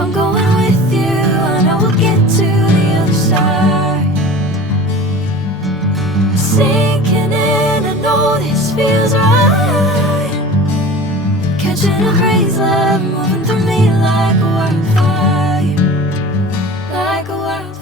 I'm going with you, I know we'll get to the other side. Sinking in, I know this feels right. Catching a crazy love, moving through me like a wildfire, like a wildfire.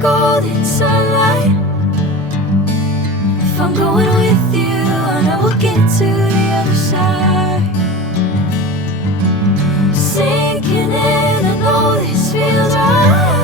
Golden sunlight. If I'm going with you, I know we'll get to the other side. Sinking in, I know this feels right.